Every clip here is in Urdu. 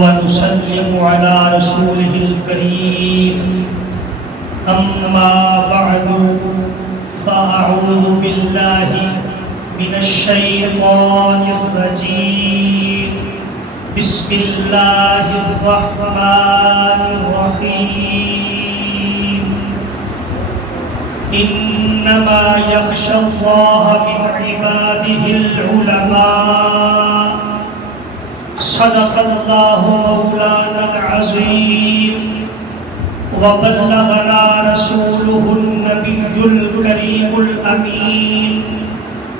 ونسلم على رسوله الكريم أما بعد فأعوذ بالله من الشيطان الرجيم بسم الله الرحمن الرحيم إنما يخشى الله من عباده العلماء صدق الله مولانا العظيم وبلغنا رسوله النبي الكريم الأمين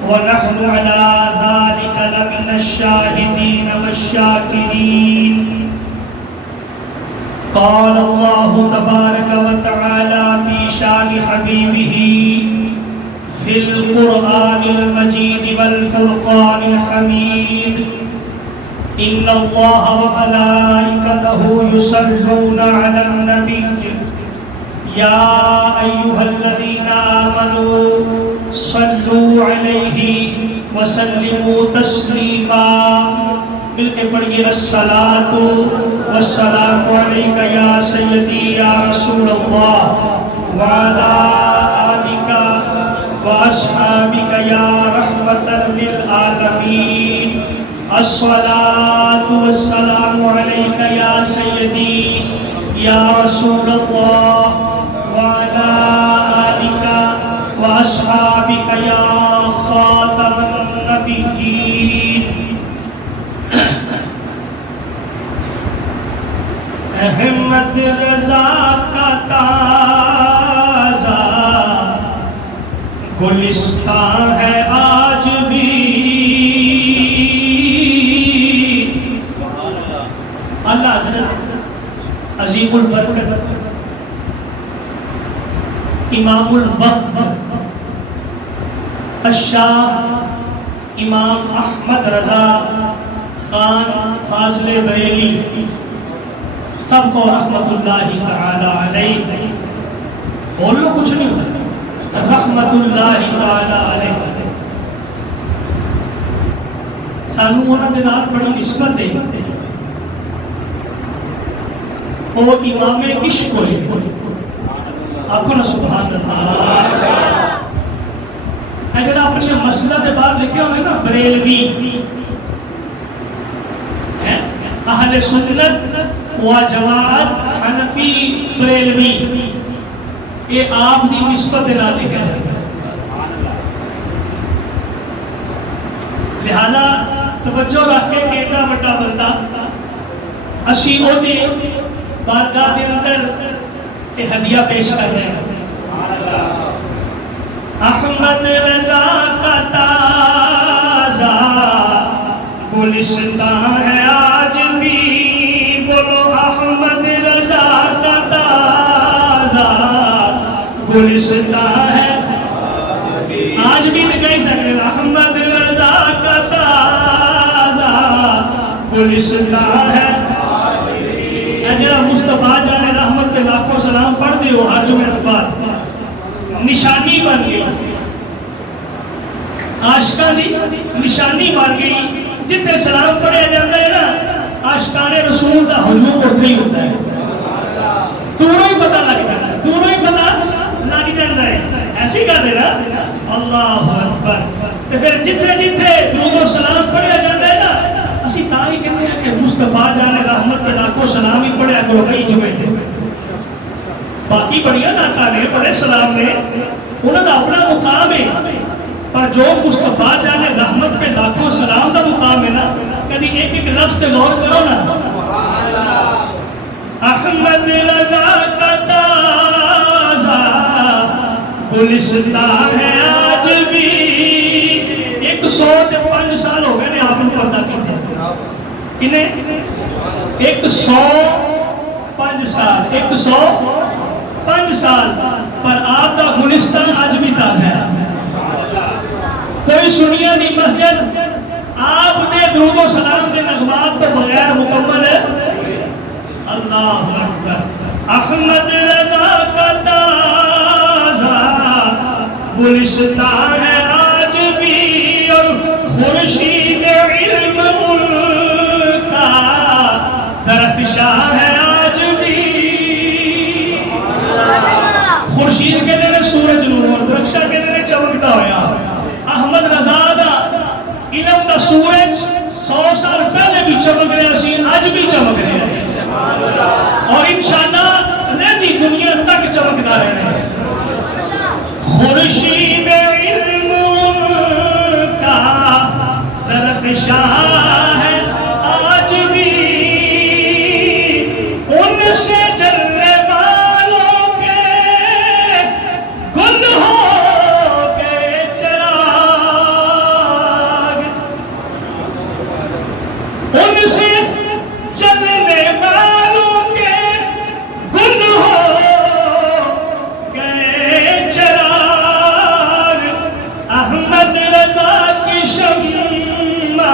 ونحن على ذلك لمن الشاهدين والشاكرين. قال الله تبارك وتعالى في شان حبيبه في القرآن المجيد والفرقان الحميد إن الله وملائكته يصلون على النبي يا أيها الذين آمنوا صلوا عليه وسلموا تسليما. مل کے پڑھیے الصلاۃ والسلام علیک یا سیدی یا رسول اللہ وعلی آلک واصحابک یا رحمۃ للعالمین. الصلاۃ والسلام علیک یا سیدی یا رسول اللہ وعلی آلک واصحابک یا خاتم النبیین. احمد رضا کا تازہ گلستان ہے آج بھی. اللہ حضرت عظیم البرکت امام الوقت الشاہ امام احمد رضا خان فاضل بریلی سب کو رحمت اللہ تعالی علیہ. بولو کچھ نہیں ہوتا. رحمت اللہ تعالی علیہ سانو انہوں نے نال بڑی نسبت دے وہ امام عشق ہوئے. آخو نا سبحان اللہ. اگر اپنی مسئلہ کے بعد لکھے ہوئے نا بریلوی اہل سنت و جماعت حنفی بریلوی یہ آپ دی نسبت نہ لکھا ہے. لہذا توجہ رکھ کے کہ اتنا بڑا بندہ اسی وہ بارگاہ کے اندر یہ ہدیہ پیش کر رہے ہیں. احمد رضا کا تازہ گلستان ہے آج بھی. بولو احمد رضا کا تازہ گلستان ہے آج بھی. نہیں سکتے. احمد رضا کا تازہ گلستان ہے. جڑا مصطفیٰ جانے رحمت کے لاکھوں سلام پڑھ دیو ہر جمعہ بعد نشانی بن گئی. عاشقاں دی نشانی بن گئی. جتنے سلام پڑھیا جاتا ہے نا عاشقان رسول دا حضور اٹھے ہی ہوتا ہے. دونوں ہی پتہ لگ جاتا ہے. دونوں ہی پتہ لگ جاتا ہے. ایسی گل ہے نا. اللہ اکبر. تو پھر جتنے جتنے درود و سلام پڑھیا جاتا ہے نا اسی تاہی کہتے ہیں کہ مصطفیٰ جانے رحمت کے لاکھوں سلام ہی پڑھیا کرو کئی جمعے تھے. باقی بڑھیا ناکا نے بڑے سلام نے انہوں نے اپنا مقام ہے. پر جو مصطفیٰ جانے رحمت پہ لاکھوں سلام کا مقام ہے نا کبھی ایک ایک لفظ پہ غور کرو نا. احمد رضا کا تازہ گلستان ہے آج بھی. 105 سال ہو گئے نے آپ نے پردہ کیا. انہیں 105 سال 105 سال پر آپ کا گلستان آج بھی تازہ ہے. کوئی سنیا نہیں مسجد آپ نے درود و سلام کے نغمات کو بغیر مکمل ہے. اللہ اکبر. احمد رضا کا تازہ گلستان ہے آج بھی اور خورشید علم کا 100 سال پہلے بھی چمک رہا سی، اج بھی چمک رہا ہے اور انشاءاللہ رہتی دنیا تک چمکتا رہنا ہے۔ خورشید علم کا درخشاں ہے آج بھی، ان سے جلنے والوں کے گل ہو گئے چراغ، ان سے جلنے والوں کے گل ہو گئے چراغ، احمد رضا کی شمع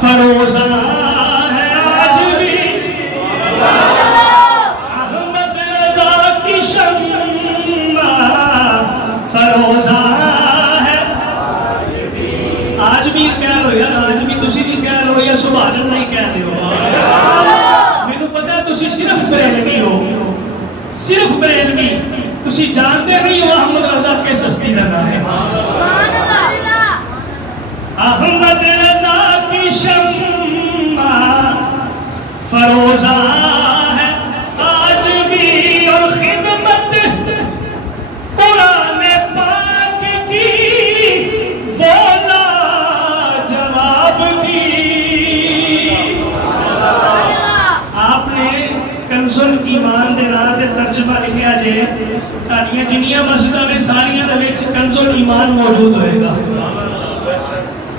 فروزاں ہے آج بھی، احمد رضا کی شمع فروزاں ہے آج بھی۔ کہہ لو یار آج بھی، تسی بھی کہہ لو یا سبحان اللہ ہی کہہ لو، مینوں پتہ ہے تسی صرف بریلوی ہو، صرف بریلوی، تسی جانتے نہیں ہو احمد رضا کس ہستی کا نام ہے۔ احمد رضا کی شمع فروزاں ہے آج بھی، اور خدمت قرآن پاک کی وہ لاجواب کی۔ آپ نے کنز الایمان دے نام تے ترجمہ لکھیا جے، تہاڈیاں جنیاں مسجداں نے ساریاں دے وچ کنز الایمان موجود ہوئے گا۔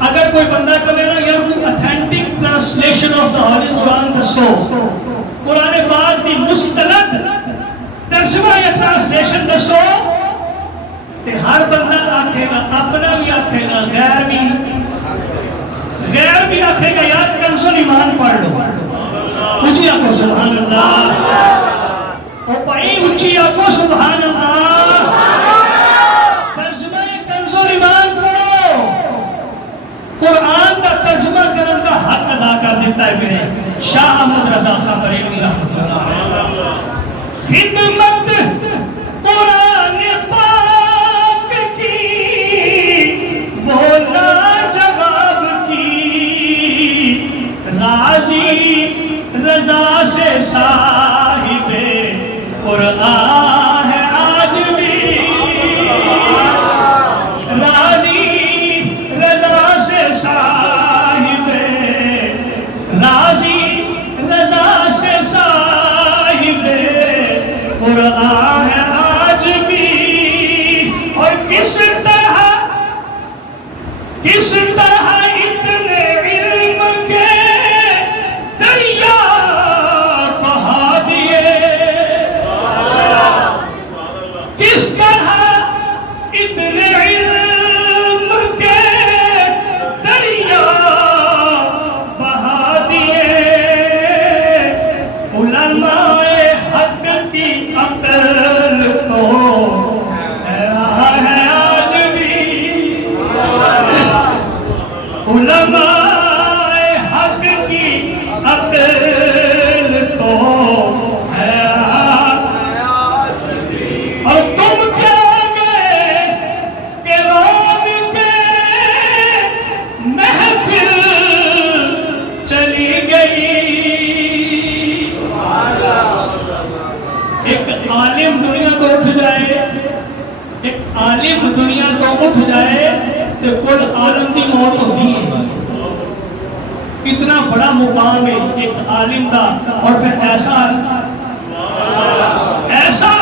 اگر کوئی بندہ کہے نا یار authentic translation of the holy Quran دسو، قرآن پاک دی مستند ترجمہ یا ٹرانسلیشن دسو، تے ہر بندہ آکھے گا، اپنا بھی آکھے گا، غیر بھی آکھے گا یار کنز الایمان پڑھ لو۔ اچھی آکھو سبحان اللہ، او بھائی اچھی آکھو سبحان اللہ، ترجمہ کنز الایمان پڑھو۔ قرآن کا ترجمہ کرنے کا حق ادا کر دیتا ہے میرے شاہ احمد رضا خان بریلوی رحمۃ اللہ علیہ۔ خدمت قرآن پاک کی وہ لاجواب کی، راضی رضا سے صاحب قرآن ہے آج بھی، راضی رضا سے صاحب، راضی رضا سے صاحب قرآن ہے آج بھی۔ اور کس طرح اتنے علم کے دریا بہا دیے، کس طرح اتنے علم کے دریا بہا دیے، علماء حق کی عقل تو ہے آج بھی، علماء حق کی عقل تو ہے آج بھی۔ اور تم کیا گئے کہ روم کے محفل چلی گئی، ایک عالم دنیا کو اٹھ جائے، ایک عالم دنیا تو اٹھ جائے تو کل عالم کی موت ہوتی ہے۔ کتنا بڑا مقام ہے ایک عالم کا، اور پھر ایسا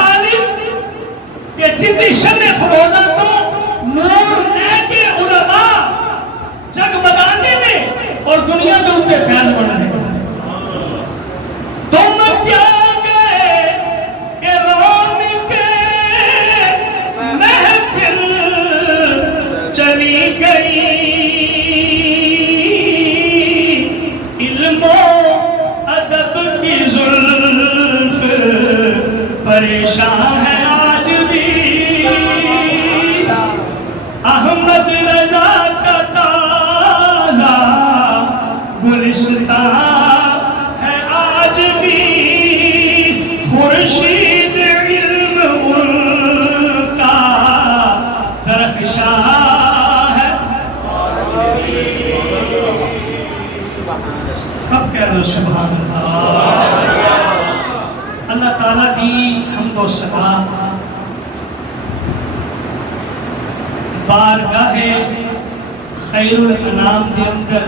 عالم کہ جن کی شمع فروزہ کو نور لے کے علماء جگمگانے میں اور دنیا کے اوپر فیض بنانے میں۔ تم کیا گئے کہ روم کے محفل چلی گئی، علم و ادب کی زلف پریشان ہے آج بھی، احمد رضا کا تازہ گلستان ہے آج بھی، خورشید علم ان کا درخشاں ہے اب کہہ رہے سبحان اللہ. اللہ تعالیٰ کی حمد و ثنا بارگاہ خیر الانام کے اندر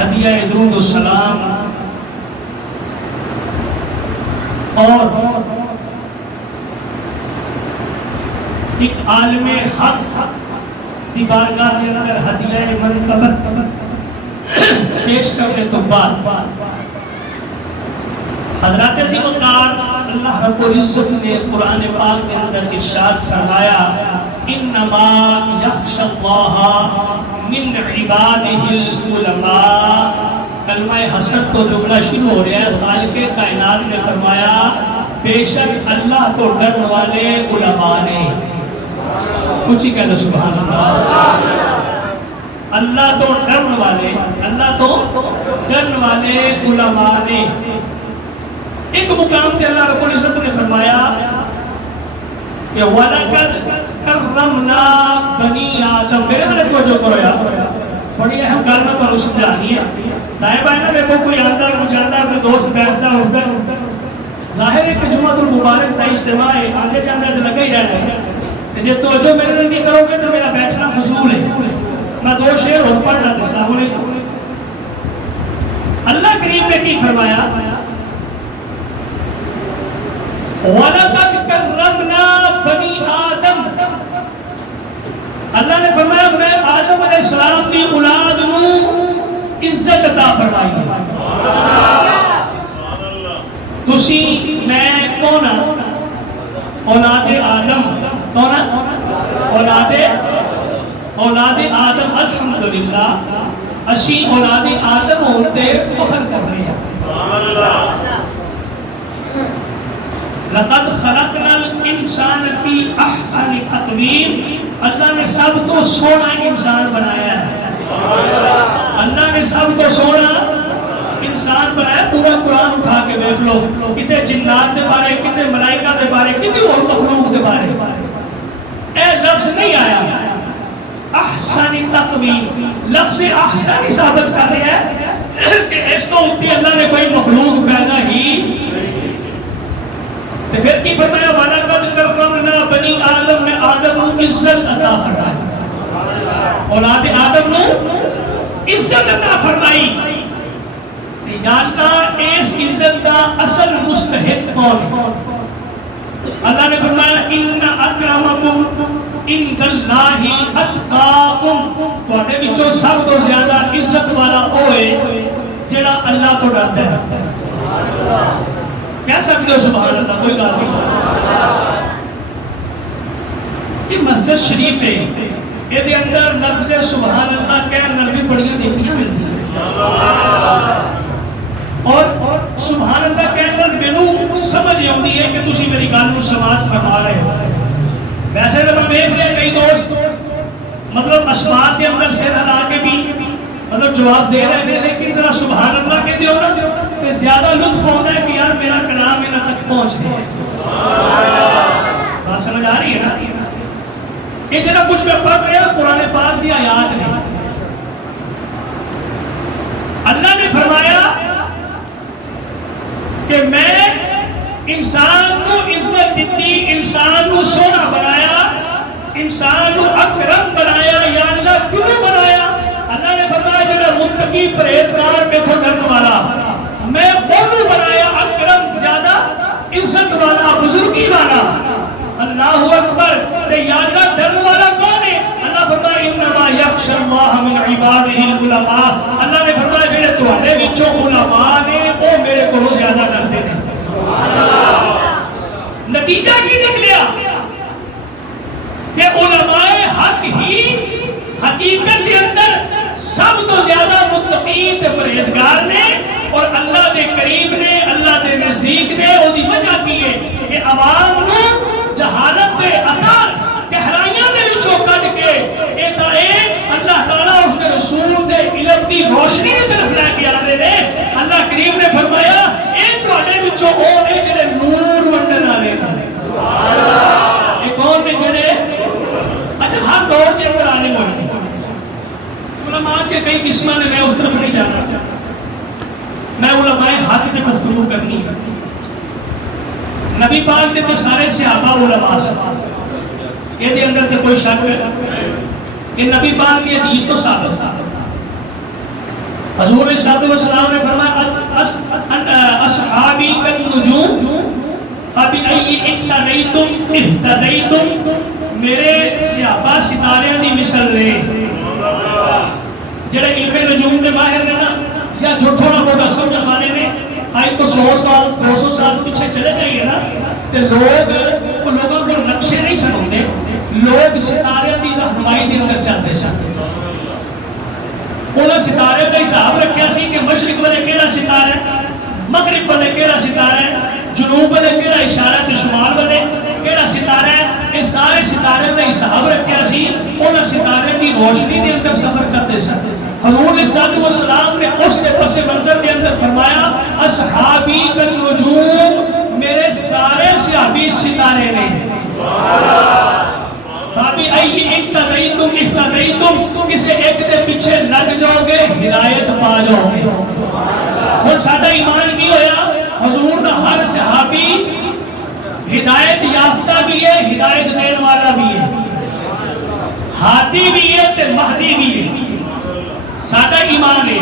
ہدیہ درود و سلام اور ایک عالم حق کی بارگاہ کے اندر ہدیہ منقبت پیش کرنے تو بعد حضرات عظیم وقار اللہ رب العزت نے قرآن پاک کے اندر ارشاد فرمایا انما یخشی اللہ من عبادہ العلماء. کلمہ حسن تو جملہ شروع ہو رہا ہے. خالق کائنات نے فرمایا بے شک اللہ کو ڈرنے والے علماء نے. کچھ ہی کہنا سبحان اللہ. اللہ تو ڈرنے والے علماء نے. ایک مقام پہ اللہ رب العزت نے فرمایا کہ وَلَقَدْ كَرَّمْنَا بَنِي آدم. میرے میں توجہ کرو یار, بڑی اہم گل میں تمہیں سمجھانی ہے. صاحب ہے نا میرے کو کوئی آتا ہے جاتا ہے اپنے دوست بیٹھتا ہوتا ہے, ظاہر ہے کہ جمعۃ المبارک کا اجتماع ہے, آگے جانا ہے تو لگا ہی رہنا ہے. جب توجہ میرے نہیں کرو گے تو میرا بیٹھنا فضول ہے. میں دو شعر اور پڑھ رہا. السلام علیکم. اللہ کریم نے کی فرمایا وَلَقَدْ كَرَّمْنَا بَنِي آدم. اللہ نے فرمایا میں آدم علیہ السلام کی اولاد نو عزت عطا فرمائی. تسی میں کون اولاد آدم, کون اولاد آدم. الحمدللہ اسی اولاد آدم ہوتے فخر کر رہے ہیں. لقد خلقنا الانسان فی احسن تقویم. اللہ نے سب تو سونا انسان بنایا ہے. اللہ نے سب تو سونا انسان بنایا. پورا قرآن اٹھا کے دیکھ لو, کتنے جنات کے بارے, کتنے ملائکہ کے بارے, کتنے اور مخلوق کے بارے اے لفظ نہیں آیا احسن تقویم. لفظ احسن ہی ثابت کر رہے ہیں کہ اس کو اٹھتی اللہ نے کوئی مخلوق پیدا ہی. تو پھر کی فرمایا وَلَقَدْ كَرَّمْنَا بَنِي آدم. میں آدم کو عزت عطا فرمائی, اولاد آدم کو عزت عطا فرمائی. یا اللہ اس عزت کا اصل مستحق کون؟ اللہ نے فرمایا ان اکرمکم عند اللہ اتقاکم. تواڈے وچوں سب تو زیادہ عزت والا ہوئے جڑا اللہ تو ڈرتا ہے. کہہ سکتے ہو سبحان اللہ, کوئی بات نہیں. یہ مسجد شریف ہے, یہ اندر لفظ سبحان اللہ کہنے بھی بڑی نیکیاں ملتی ہیں. اور سبحان اللہ کہنے مینوں سمجھ آتی ہے کہ تسی میری گل نوں سماعت فرما رہے ہو. ویسے تو میں دیکھ رہا کئی دوست مطلب اسماعت کے اندر سے ہلا کے بھی مطلب جواب دے رہے ہیں, لیکن ذرا سبحان اللہ کہتے ہو نا تو زیادہ لطف ہوتا ہے کہ یار میرا کلام یہاں تک پہنچ گیا. بات سمجھ آ رہی ہے نا. یہ جنہا کچھ میں پڑھ رہا قرآن پاک دی آیات نہیں. اللہ نے فرمایا کہ میں انسان کو عزت دیتی, انسان کو سونا بنایا, انسان کو اکرم بنایا. یا اللہ کیوں بنایا؟ اللہ نے فرمایا جنہا متقی پرہیزگار میں تو ڈرنے والا میں بولو بنایا, اکرم زیادہ عزت والا, بزرگی والا. اللہ اکبر. یا اللہ ڈرنے والا کون ہے؟ اللہ فرمایا انما یخشی اللہ من عبادہ العلماء. اللہ نے فرمایا جنہے تواڈے وچوں علماء نے وہ میرے کو زیادہ ڈرتے ہیں. نتیجہ کی نکلیا کہ علماء حق ہی حقیقت کے اندر سب تو زیادہ متقین تے پرہیزگار نے, اور اللہ دے قریب نے, اللہ دے نزدیک نے. وہ دی وجہ کی ہے کہ عوام نو جہالت دے اثر گہرائیاں دے وچوں کڈ کے اے تا اے اللہ تعالیٰ اس کے رسول دے علم دی روشنی دی طرف لے کے آ رہے ہیں. اللہ کریم نے فرمایا اے تواڈے وچوں او نے جڑے نور ونڈن والے نے. اے کون نے جڑے اچھا ہر دور کے اندر آنے والے علماء کے کے کئی قسم نے، میں اس طرف نہیں جانا، میں علماء حق سے گفتگو کرنی ہے۔ نبی پاک کے سارے صحابہ علماء سے یہ اندر تے کوئی شک ہے کہ نبی پاک کی حدیث تو ثابت تھا۔ حضور صلی اللہ علیہ وسلم نے فرمایا اصحابی کالنجوم فبأی اقتدیتم اہتدیتم، میرے صحابہ ستارے دی مثل نے، جڑے علم نجوم کے ماہر نے نا، یا جو تھوڑا بہت سمجھ پانے نے، آئی کو 100 سال 200 سال پیچھے چلے جائیے نا، تو لوگوں کو نقشے نہیں سنتے، لوگ ستارے دی رہنمائی دے اندر چلتے سن۔ انہوں ستارے کا حساب رکھا سی کہ مشرق والے کیڑا ستارہ ہے، مغرب والے کیڑا ستارہ ہے، جنوب والے کیڑا اشارہ تے شمال والے کیڑا ستارہ ہے، یہ سارے ستارے کا حساب رکھا سی، انہوں ستارے کی روشنی دے اندر سفر کرتے سن۔ حضور صلی اللہ علیہ وسلم نے اس کے پس منظر کے اندر فرمایا اصحابی کالنجوم، میرے سارے صحابی ستارے نے، فبأی اقتدیتم اہتدیتم، کسی ایک دے پیچھے لگ جاؤ گے ہدایت پا جاؤ گے۔ اور سادہ ایمان کی ہویا حضور کا ہر صحابی ہدایت یافتہ بھی ہے، ہدایت دینے والا بھی ہے، ہادی بھی ہے تے مہدی بھی ہے۔ سادہ ایمان ہے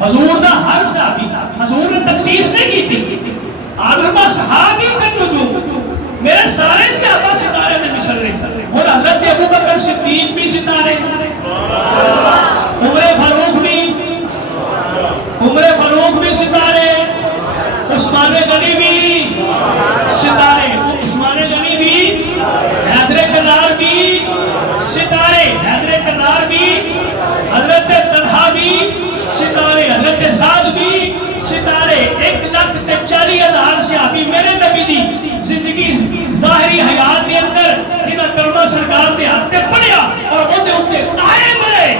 حضور کا ہر صحابی، حضور نے تخصیص نہیں کی تھی، آپ صحابی کالنجوم، میرے سارے صحابہ ستارے میں مثل رہے، اور حضرت ابو بکر صدیق بھی ستارے، عمر فاروق بھی ستارے، عثمان غنی بھی ستارے، عثمان غنی بھی، حیدر کرار بھی ستارے، حیدر کرار بھی، حضرت طلحہ بھی ستارے، حضرت سعد بھی ستارے۔ 1,40,000 صحابی میرے نبی دی زندگی ظاہری حیات کے اندر جنہاں کلمہ سرکار دے ہاتھ تے پڑھیا اور اون دے اوتے قائم رہے،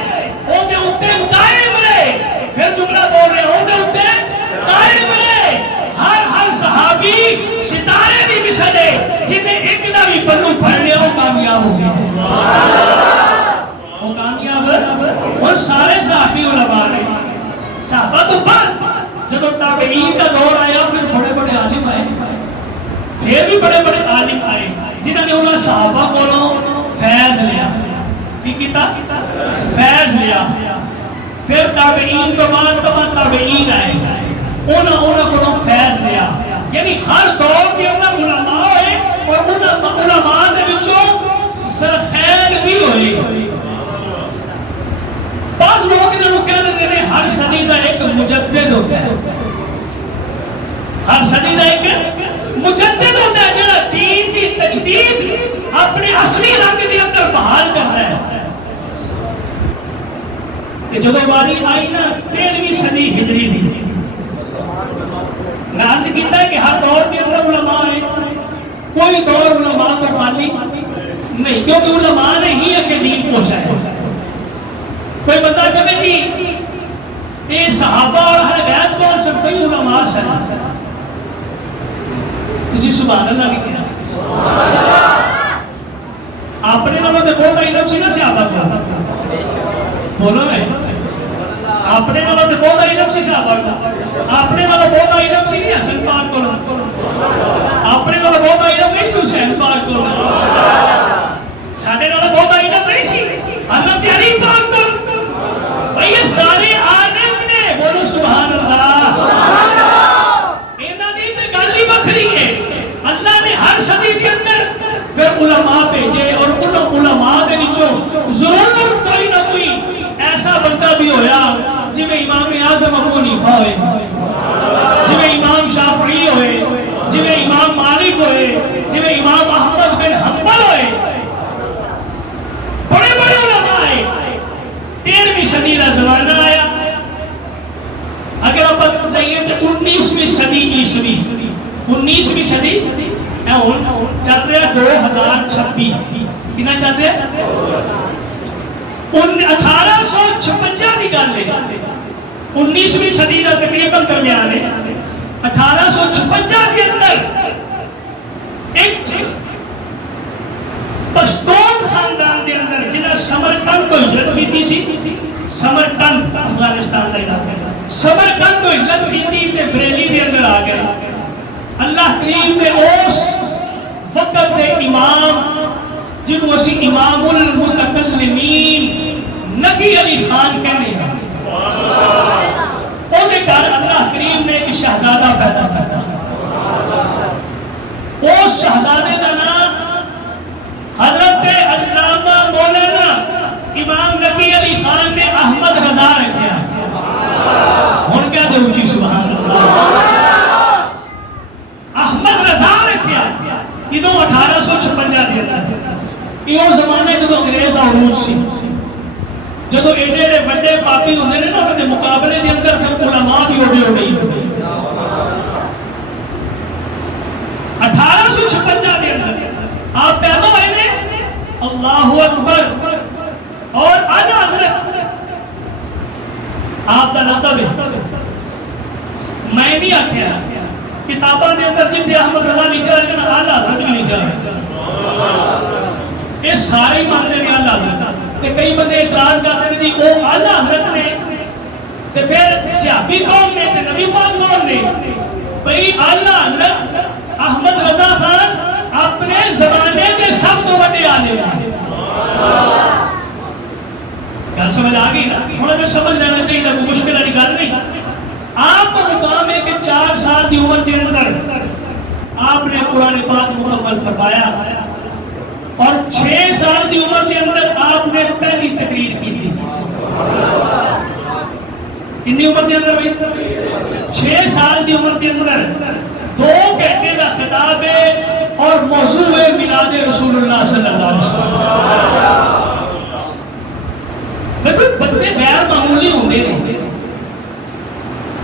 اون دے اوتے قائم رہے، پھر جملہ بول رہے ہیں اون دے اوتے قائم رہے۔ ہر صحابی ستارے بھی مثل ہے، جنہیں ایک نہ بھی پلو پھڑ لیا وہ کامیاب ہو گیا، وہ کامیاب ہے۔ اور سارے صحابی علماء نے، صحابہ تو بعد جب تابعین کا دور آیا پھر بڑے بڑے عالم آئے، پھر بھی بڑے بڑے عالم آئے جنہوں نے انہوں صحابہ کو فیض لیا، کی کیتا فیض لیا، پھر تابعین کو بعد تابعین آئے، انہوں کو فیض لیا، یعنی ہر دور کے اندر علماء ہوئے اور ان علماء کے وچوں سرخیر بھی ہوئے۔ بعض لوگ انہوں کہتے ہیں ہر صدی کا ایک مجدد ہوتا ہے، ہر صدی کا ایک مجدد ہوتا ہے جڑا دین کی تجدید اپنے اصلی رنگ کے اندر بحال کرتا ہے۔ کہ جب باری آئی نا 13ویں صدی ہجری دی، ناز کیتا ہے کہ ہر دور کے اندر علماء ہیں، کوئی دور علماء کو خالی نہیں، کیونکہ علماء نے ہی اگے دین پہنچایا۔ کوئی بندہ کہے کہ یہ صحابہ اور اہل بیت کون سب کئی علماء سے کسی سبحان اللہ نہیں کہا، اپنے ناموں تے بہت علم سی نا صحابہ کو، بولو میں اپنے ناموں تے بہت علم سی صحابہ کو، اپنے ناموں بہت علم سی نہیں حسن پاک کو، اپنے ناموں بہت علم نہیں سی حسین پاک کو، ساڈے ناموں بہت علم نہیں سی حضرت علی پاک کو۔ یہ سارے عالم نے، بولو سبحان اللہ، انہاں دی تے گل ہی وکھری ہے۔ اللہ نے ہر صدی کے اندر پھر علماء بھیجے اور ان علماء کے وچوں ضرور کوئی نہ کوئی ایسا بندہ بھی ہویا جی میں امام اعظم ابو حنیفہ ہوئے، جی میں امام شافعی ہوئے، جی میں امام مالک ہوئے، جی میں امام احمد بن حنبل ہوئے، بڑے بڑے علماء آئے۔ 13ویں صدی کا زمانہ آیا، اگر آپ بتائیے تو 19ویں صدی عیسوی، 19ویں صدی چل رہا 2026، کتنا چل رہا 1856 کی گل ہے، 19ویں صدی کا تقریباً درمیان ہے۔ 1856 کے اندر ایک پشتون خاندان کے اندر جنہیں سمرقند کو ہجرت کی سی، سمرقند افغانستان کا علاقہ سمرقند تو ہجرت کی تے بریلی دے اندر آ گئے اللہ کریم نے اس وقت دے امام جنہوں اسی امام المتکلمین نبی علی خان کہنے ہیں انہیں کہا اللہ کریم نے ایک شہزادہ پیدا کرتا اس شہزادے کا نام حضرت علامہ مولانا امام نبی علی خان نے احمد رضا رکھا ہوں کیا دے اونچی سبحان اللہ احمد رضا رکھا ادو 1856 دے یہ زمانے جدو انگریز کا عروج سی جدو ایڈے ایڈے بڑے پاپی ہوتے ہیں نا انہوں مقابلے کے اندر پھر علماء بھی اڈے اڈے 1856 کے اندر آپ پیدا ہوئے نے اللہ اکبر اور آج حضرت آپ کا نقب ہے میں نہیں آکھیا کتابوں کے اندر جتنے احمد رضا لکھا ہے لیکن اعلیٰ حضرت بھی لکھا ہے یہ سارے مانتے ہیں اعلیٰ حضرت کہ کئی بندے اعتراض کرتے ہیں جی وہ اعلیٰ حضرت نے تے پھر صحابی کون نے تے نبی پاک کون نے بھئی اعلیٰ حضرت احمد رضا خان اپنے زمانے کے سب تو بڑے عالم ہیں گل سمجھ آ گئی نا تھوڑا جو سمجھ جانا چاہیے کوئی مشکل والی گل نہیں آپ کا مقام ہے کہ 4 سال کی عمر کے اندر آپ نے قرآن پاک مکمل فرمایا اور 6 سال کی عمر کے اندر آپ نے پہلی تقریر کی تھی کتنی عمر کے اندر بھائی 6 سال کی عمر کے اندر 2 گھنٹے کا خطاب ہے اور موضوع ہے میلاد رسول اللہ صلی اللہ علیہ وسلم بندے غیر معمولی ہوندے ہیں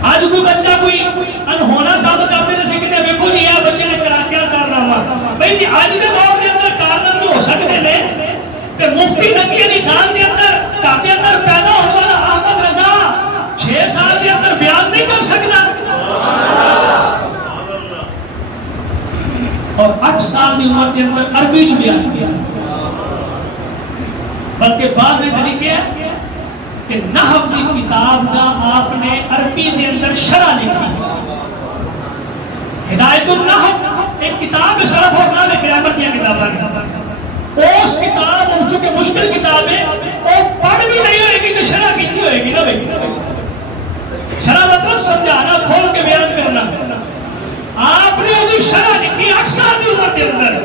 آج کوئی بچہ کوئی انہونا کام کرتے ہیں جیسے کہ ویکھو جی یہ بچے نے کیا کر رہا ہوا بھائی جی آج کے دور کے اندر کارنامے ہو سکتے ہیں کہ مفتی نبی علی خان کے اندر کے اندر پیدا ہونے والا احمد رضا 6 سال کے اندر بیان نہیں کر سکتا اور 8 سال کی عمر کے اندر عربی چ بیان کیا بلکہ بعض طریقے ہیں کہ نحو کی کتاب کا آپ نے عربی کے اندر شرح لکھی ہدایت النحو ایک کتاب صرف اور نام گرامر کی کتاب اس کتاب ان چونکہ مشکل کتاب ہے وہ پڑھ بھی نہیں ہوئے گی تو شرح کتنی ہوئے گی نا بھائی شرح مطلب سمجھانا کھول کے بیان کرنا آپ نے وہ شرح لکھی 8 سال کی عمر کے اندر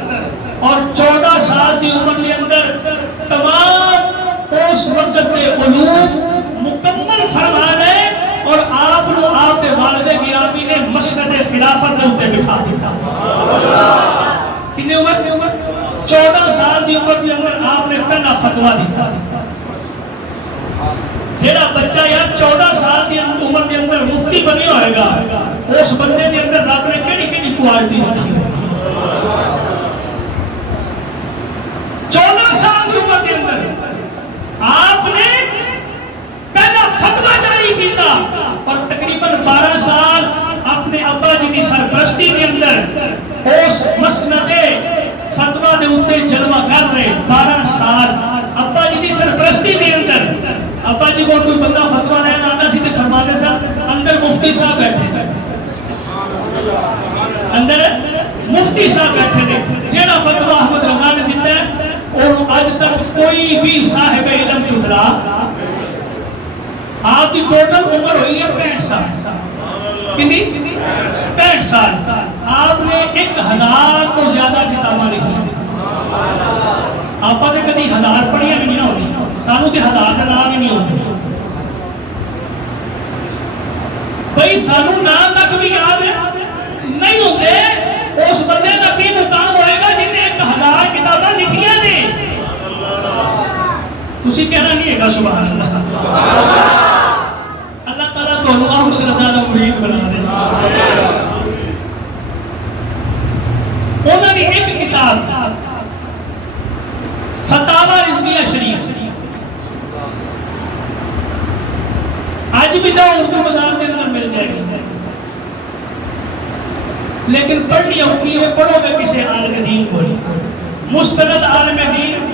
اور 14 سال کی عمر کے اندر تمام اس وقت کے علوم مکمل فرما رہے اور آپ نے آپ کے والد گرامی نے مسند خلافت کے اوپر بٹھا دیتا کتنی عمر 14 سال کی عمر کے اندر آپ نے پہلا فتوا دیتا جیڑا بچہ یار 14 سال کی عمر کے اندر مفتی بنی ہوئے گا اس بندے کے اندر رب نے کیڑی کیڑی کوالٹی رکھی 14 سال کی عمر کے اندر آپ نے پہلا فتوہ جاری کیتا اور تقریباً 12 سال اپنے ابا جی کی سرپرستی کے اندر اس مسند فتوہ دے اوپر جلوہ کر رہے 12 سال ابا جی کی سرپرستی کے اندر ابا جی کو کوئی بندہ فتوہ لینا آتا سی تے فرماتے سن اندر مفتی صاحب بیٹھے اندر مفتی صاحب بیٹھے نے جیڑا فتوہ احمد رضا نے دیتا ہے اور آج تک کوئی بھی صاحب علم چترا آپ کی ٹوٹل عمر ہوئی ہے 65 سال کتنی 65 سال آپ نے 1000 کو زیادہ کتابیں لکھی آپ نے کبھی 1000 پڑھیاں بھی نہیں ہوتی سانو تے 1000 کا نام ہی نہیں ہوتے بھائی سانو نام تک بھی یاد نہیں ہوتے اس بندے کا بھی مقام ہوئے گا جن نے 1000 کتابیں لکھیاں نے تسی کہنا نہیں ہے گا سبحان اللہ اللہ تعالیٰ تو احمد رضا کا مرید بنا دے انہوں نے ایک کتاب فتاوی رضویہ شریف آج بھی جاؤ اردو بازار کے اندر مل جائے گی لیکن پڑھنی اوکھی ہے پڑھو گے کسی عالم دین کو مستند عالم دین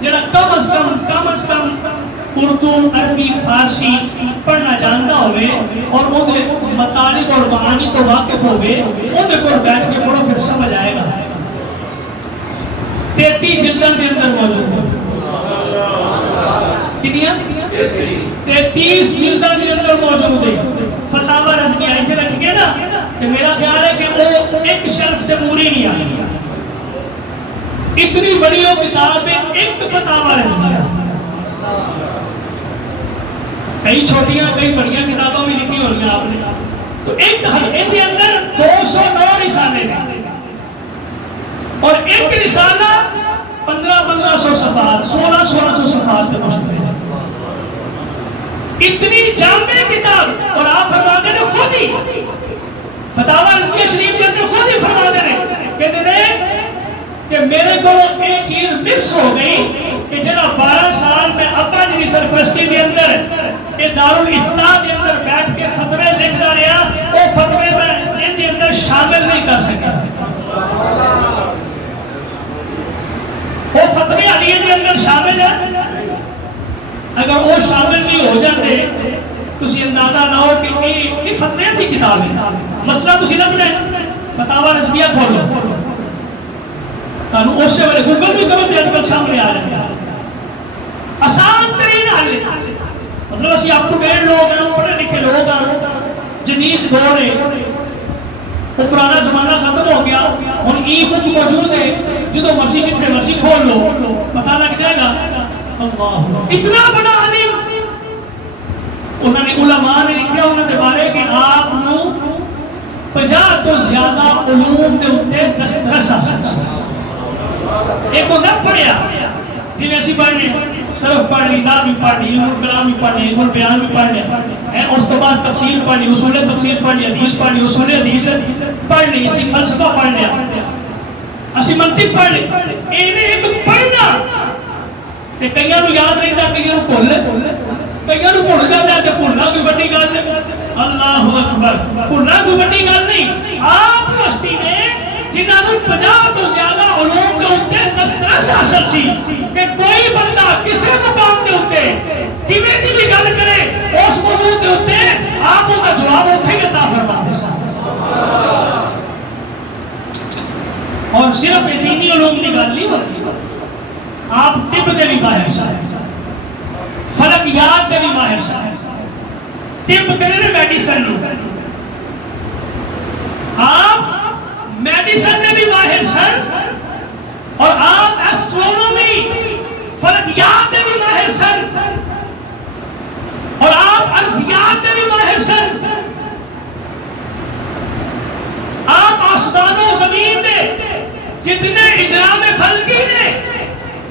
جڑا کم از کم اردو عربی فارسی پڑھنا جانتا ہوئے اور وہ مطالب اور معانی تو واقف ہوئے وہ کو بیٹھ کے پڑھو پھر سمجھ آئے گا 33 جلدوں کے اندر موجود ہے کتنیا 33 جلدوں کے اندر موجود ہے فتاوی رضویہ ایسے رکھ گئے نا کہ میرا خیال ہے کہ وہ ایک شرف سے پوری نہیں آئی اتنی بڑی وہ کتاب ہے ایک فتاوی رضویہ کئی چھوٹیاں کئی بڑیاں کتابوں میں لکھی ہوئی ہیں آپ نے تو ایک ان کے اندر 209 رسالے ہیں اور ایک رسالہ 1500 صفحات 1600 صفحات کے مشتمل ہے اتنی جامع کتاب اور آپ فرماتے ہیں خود ہی فتاوی رضویہ شریف کے اندر خود ہی فرماتے ہیں کہتے ہیں کہ میرے کو ایک چیز مس ہو گئی کہ جناب 12 سال میں ابا جی سرپرستی کے اندر یہ دارالفتاء کے اندر بیٹھ کے فتوے لکھتا رہا وہ فتوے میں ان کے اندر شامل نہیں کر سکا وہ فتوے علی کے اندر شامل ہے اگر وہ شامل نہیں ہو جاتے تو اسی اندازہ نہ ہو کہ یہ فتوے کی کتاب ہے مسئلہ تو سیدھا بڑھے فتاوی رضویہ کھولو کانو اس سے بڑے گوگل بھی کرو کہ اجبل سامنے آ رہے ہیں آسان ترین حل مطلب اسی آپ کو گئے لوگ ہیں پڑھے لکھے لوگ ہیں جدید دور ہے وہ پرانا زمانہ ختم ہو گیا اور ای بک موجود ہے جدو مرضی جتنے مرضی کھول لو پتہ لگ جائے گا اللہ اتنا بڑا عالم انہوں نے علماء نے لکھا انہوں نے بارے کہ آپ نو 50 تو زیادہ علوم کے اتے دسترس حاصل ایک وہ نہ پڑھیا جنہیں اسی پڑھنے صرف پڑھ لی نام بھی پڑھ لی علم کلام بھی پڑھ لی علم بیان بھی پڑھ لیا اس کے بعد تفسیر پڑھ لی اصول تفسیر پڑھ لی حدیث پڑھ لی اصول حدیث پڑھ لی اسی فلسفہ پڑھ لیا اسی منطق پڑھ لی انہیں ایک پڑھنا کہ کئیوں کو یاد رہتا کئیوں کو کئیوں کو بھول جاتا ہے کہ بھولنا کوئی بڑی گل نہیں اللہ اکبر بھولنا کوئی بڑی گل نہیں آپ وسطی میں جنہاں کو 50 تو زیادہ علوم کے اوپر دسترس حاصل سی کہ کوئی بندہ کسی مقام کے اوپر کیویں دی بھی گل کرے اس موضوع کے اوپر آپ کا جواب اٹھے گا تا فرماتے اور صرف دینی علوم کی گل نہیں ہوتی آپ طب کے بھی ماہر صاحب فلکیات کے بھی ماہر صاحب طب کرے میڈیسن آپ میڈیسن میں بھی ماہر سر اور آپ ایسٹرونومی فلکیات میں بھی ماہر سر اور آپ ارضیات میں بھی ماہر سر آپ آسمان و زمین میں جتنے اجرام فلکی نے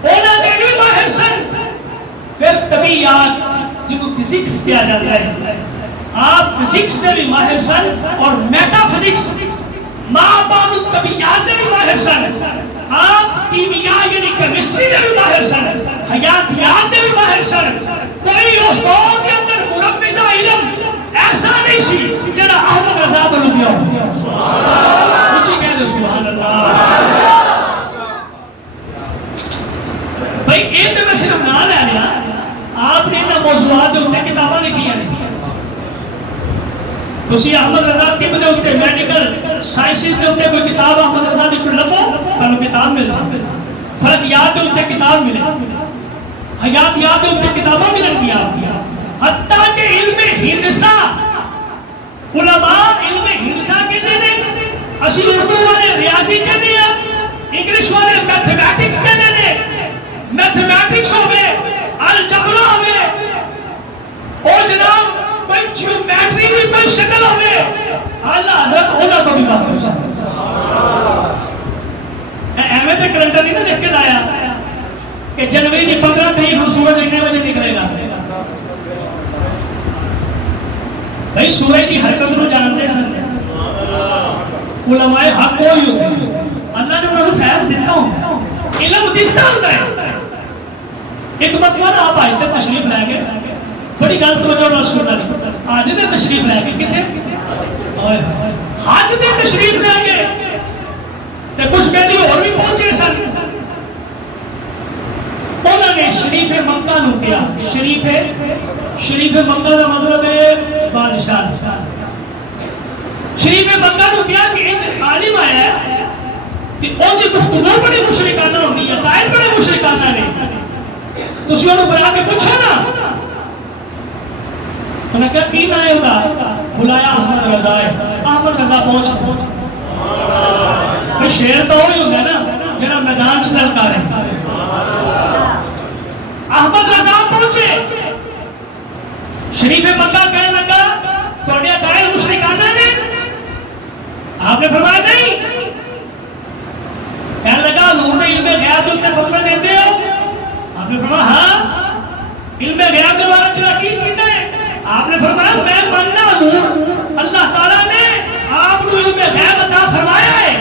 انہوں نے بھی ماہر سر پھر طبیعیات جن کو فزکس کیا جاتا ہے آپ فزکس میں بھی ماہر سر اور میٹا فزکس ماں بعد الطبیعات میں بھی ماہر سن آپ کیمیا یعنی کیمسٹری میں بھی ماہر سن حیاتیات میں بھی ماہر سن کوئی اس دور کے اندر مربجہ علم ایسا نہیں سی جنہا احمد رضا بلوبیا اچھی کہہ دو سبحان اللہ بھائی ایک میں صرف نہ لے لیا آپ نے نا موضوعات ہوتے کتابہ نے کیا نہیں اسی احمد رضا طب دے ہوتے میڈیکل سائنسز دے ہوتے کوئی کتاب احمد رضا دی پڑھ لگو پہلو کتاب مل جاتے فلکیات دے ہوتے کتاب ملے حیاتیات دے ہوتے کتابوں ملن کیا حتیٰ کہ علم ہندسہ علماء علم ہندسہ کہتے ہیں اسی اردو والے ریاضی کہتے ہیں انگلش والے میتھمیٹکس کہتے ہیں میتھمیٹکس ہو گئے الجبرا ہو گئے اور جناب کوئی جیومیٹری بھی کوئی شکل ہو گئے اللہ حضرت ہونا تو بھی بات ہو احمد تے کلنڈر نہیں دیکھ کے لایا کہ جنوری کی 15 تاریخ کو سورج اتنے بجے نکلے گا بھائی سورج کی حرکت کو جانتے ہیں علماء حق کوئی ہو اللہ نے انہوں نے فیض دیتا ہوں علم دیتا ہوتا ہے ایک مطلب آپ آئے تھے تشریف لے گئے بڑی گل توجہ نال سننا آج دے تشریف لے گئے کتے حج دے تشریف لے گئے تے کچھ کہندی اور بھی پہنچے سن انہوں نے شریف مکہ نو کیا. شریف مکہ کا مطلب ہے بادشاہ. شریف مکہ نو کیا کہ ایک عالم آیا ہے کہ ان کی گفتگو بڑی مشرکانہ ہوتی ہے, قائد بڑے مشرکانہ نے. تسی انہوں بلا کے پوچھو نا. انہوں نے کہا کی نہ ہے ہوگا؟ بلایا احمد رضا ہے. احمد رضا پہنچ. شیر تو وہی ہوگا نا جنہاں میدان سے لڑکا رہے. احمد رضا پہنچے. شریف مکہ کہنے لگا تھوڑے قائد مشرکانہ نے. آپ نے فرمایا نہیں. کہنے لگا حضور نے علم غیب کے فتوے دیتے ہو؟ آپ نے فرمایا ہاں. علم غیب کے بارے میں عقید کیتا ہے؟ آپ نے فرمایا میں ماننا حضور اللہ تعالیٰ نے آپ کو علم غیب عطا فرمایا ہے.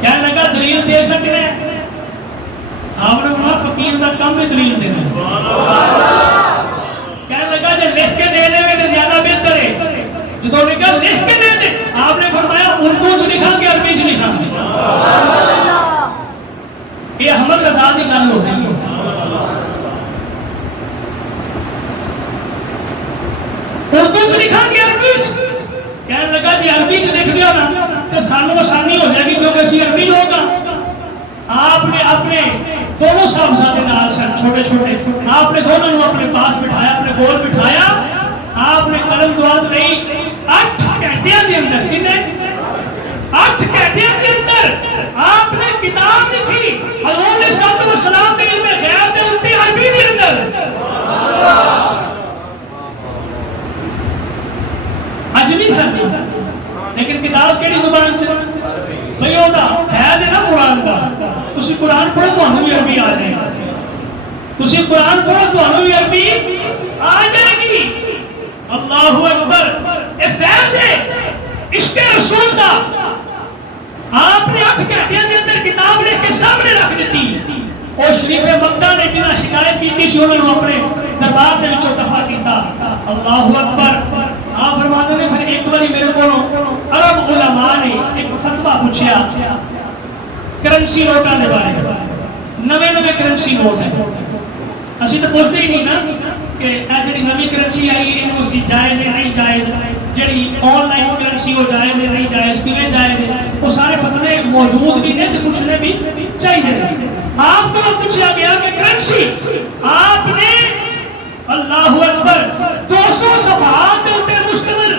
کہنے لگا دلیل دے سکتے ہیں؟ آپ نے فرمایا فقیر کا کم بھی دلیل دینا. کہنے لگا جو لکھ کے دے دے میں زیادہ بہتر ہے. جدوں نے کہا لکھ کے دے دے, آپ نے فرمایا اردو سے لکھا کہ عربی سے لکھا. یہ احمد رضا کی گل ہو رہی ہے. اردو سے لکھا کہ عربی سے. کہنے لگا جی عربی سے لکھ دیا نا تو سانوں آسانی ہو جائے گی کیونکہ اسی عربی لوگ ہیں. آپ نے اپنے دونوں صاحبزادے نال سن چھوٹے چھوٹے, آپ نے دونوں کو اپنے پاس بٹھایا, اپنے گول بٹھایا. آپ نے قلم دوات نہیں 8 گھنٹے کے اندر کتنے 8 گھنٹے کے اندر آپ نے کتاب لکھی حضور نے صلی اللہ علیہ وسلم کے علم غیب کے اوپر عربی کے اندر. عجمی سن لیکن کتاب کیڑی زبان سے بھئی ہوتا فیض ہے نا قرآن کا. تسی قرآن پڑھو تو ہمیں بھی عربی آ جائے گی. تسی قرآن پڑھو تو ہمیں بھی عربی آ جائے گی. اللہ اکبر. یہ فیض ہے عشق رسول کا. آپ نے 8 گھنٹے کے اندر کتاب لے کے سامنے رکھ دیتی. اور شریف مکہ نے جنہاں شکایت کی تھی انہوں نے اپنے دربار کے وچوں دفع کیتا. اللہ اکبر. آپ فرماتے ہیں پھر ایک باری میرے کو عرب علماء نے ایک فتویٰ پوچھا کرنسی نوٹاں دے بارے میں. نویں کرنسی نوٹ ہیں. اسی تو پوچھتے ہی نہیں نا کہ جڑی نویں کرنسی آئی ہے وہ جائز ہے نہیں جائز, جڑی آن لائن کرنسی وہ جائز ہے نہیں جائز, کیویں جائز ہے, وہ سارے فتوے موجود بھی ہیں تو پوچھنے بھی چاہیے. آپ کو پوچھا گیا کہ کرنسی آپ نے اللہ اکبر 200 صفحات کے اوپر مشتمل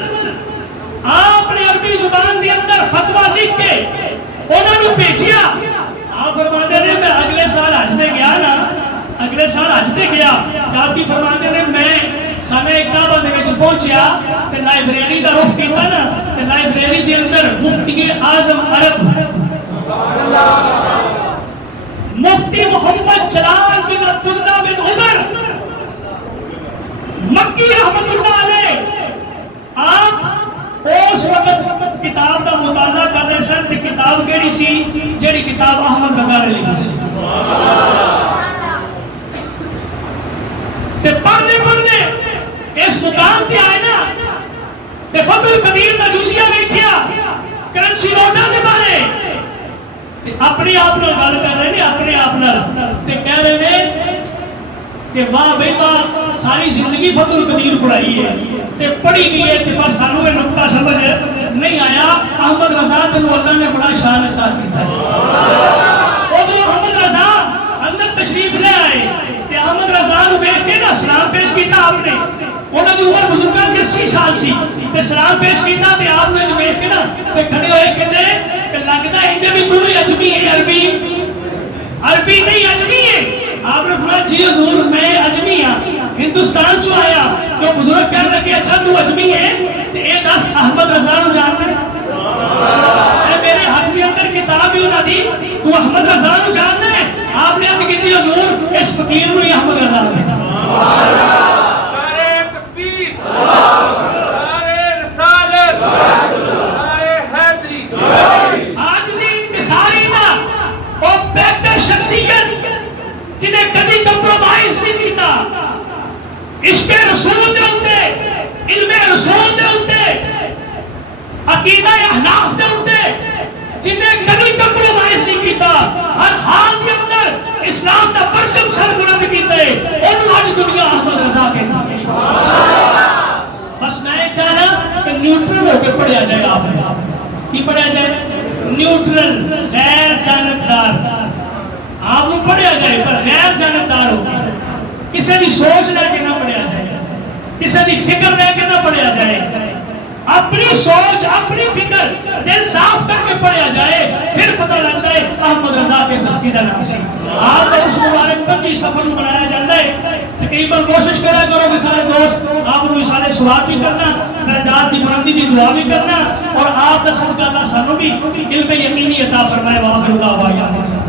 آپ نے عربی زبان کے اندر فتویٰ لکھ کے انہوں نے بھیجیا. آپ فرماتے ہیں میں اگلے سال حج پہ گیا نا, اگلے سال حج پہ گیا. آپ کی فرماتے ہیں میں خانہ کعبہ دے وچ پہنچیا تے لائبریری دا رخ کیتا نا تے لائبریری دے اندر مفتی اعظم عرب مفتی محمد جلال بن عبداللہ بن عمر مکی رحمت اللہ علیہ آپ اس وقت کتاب کا مطالعہ کر رہے سن. تے کتاب کیڑی سی جڑی کتاب احمد رضا نے لکھی سی. تے پڑھنے پڑھنے اس مقام تے آئے نا تے فتح القدیر کا جزیہ دیکھیا کرنسی نوٹاں دے بارے. اپنے آپ نال گل کر رہے ہیں, اپنے آپ نال تے کہہ رہے ہیں کہ واہ بھائی واہ ساری زندگی فتح القدیر پڑھائی ہے تے پڑھی بھی ہے تے پر سانوں یہ نقطہ سمجھ نہیں آیا. احمد رضا بن اللہ نے بڑا شان عطا کیتا ہے. ادھر احمد رضا اندر تشریف لے آئے تے احمد رضا نو دیکھ کے نا سلام پیش کیتا. آپ نے انہاں دی عمر بزرگاں دی 80 سال سی تے سلام پیش کیتا تے آپ نے جو دیکھ کے نا تے کھڑے ہوئے کہتے کہ لگدا ہے کہ بھی کوئی اجمی ہے, عربی نہیں اجمی ہے. آپ نے فرمایا جی حضور میں اجمی ہاں, ہندوستان چوں آیا. تو بزرگ کہنے لگے اچھا تو اجمی ہے تے اے دس احمد رضا نو جاندا ہے؟ میرے ہاتھ کے اندر کتاب ہی انہاں دی تو احمد رضا نو جاندا ہے؟ آپ نے عرض کی حضور اس فقیر نو ہی احمد رضا نے. نعرہ تکبیر, نعرہ رسالت, نعرہ حیدری. آج سے انتصاری نا اور بہتر شخصیت جنہیں کبھی کمپرومائز نہیں کیتا عشق رسول دے ہوتے, علم رسول دے ہوتے, عقیدہ احناف دے ہوتے, جنہیں کبھی کمپرومائز نہیں کیتا. ہر حال کے اندر اسلام ہر جانبدار ہوتی ہے. کسی بھی سوچ لے کے نہ پڑھیا جائے, کسی بھی فکر لے کے نہ پڑھیا جائے. اپنی سوچ اپنی فکر دل صاف کر کے پڑھیا جائے, پھر پتہ لگتا ہے احمد رضا کے سستی کا نام سی. آپ کو اس مبارک 25 سفر بنایا جاتا ہے. تقریباً کوشش کرا کرو کہ سارے دوست آپ کو سارے سواب بھی کرنا, درجات کی بلندی کی دعا بھی کرنا, اور آپ کا صدقہ اللہ سانو بھی علم یقینی عطا فرمائے. وآخر دعوانا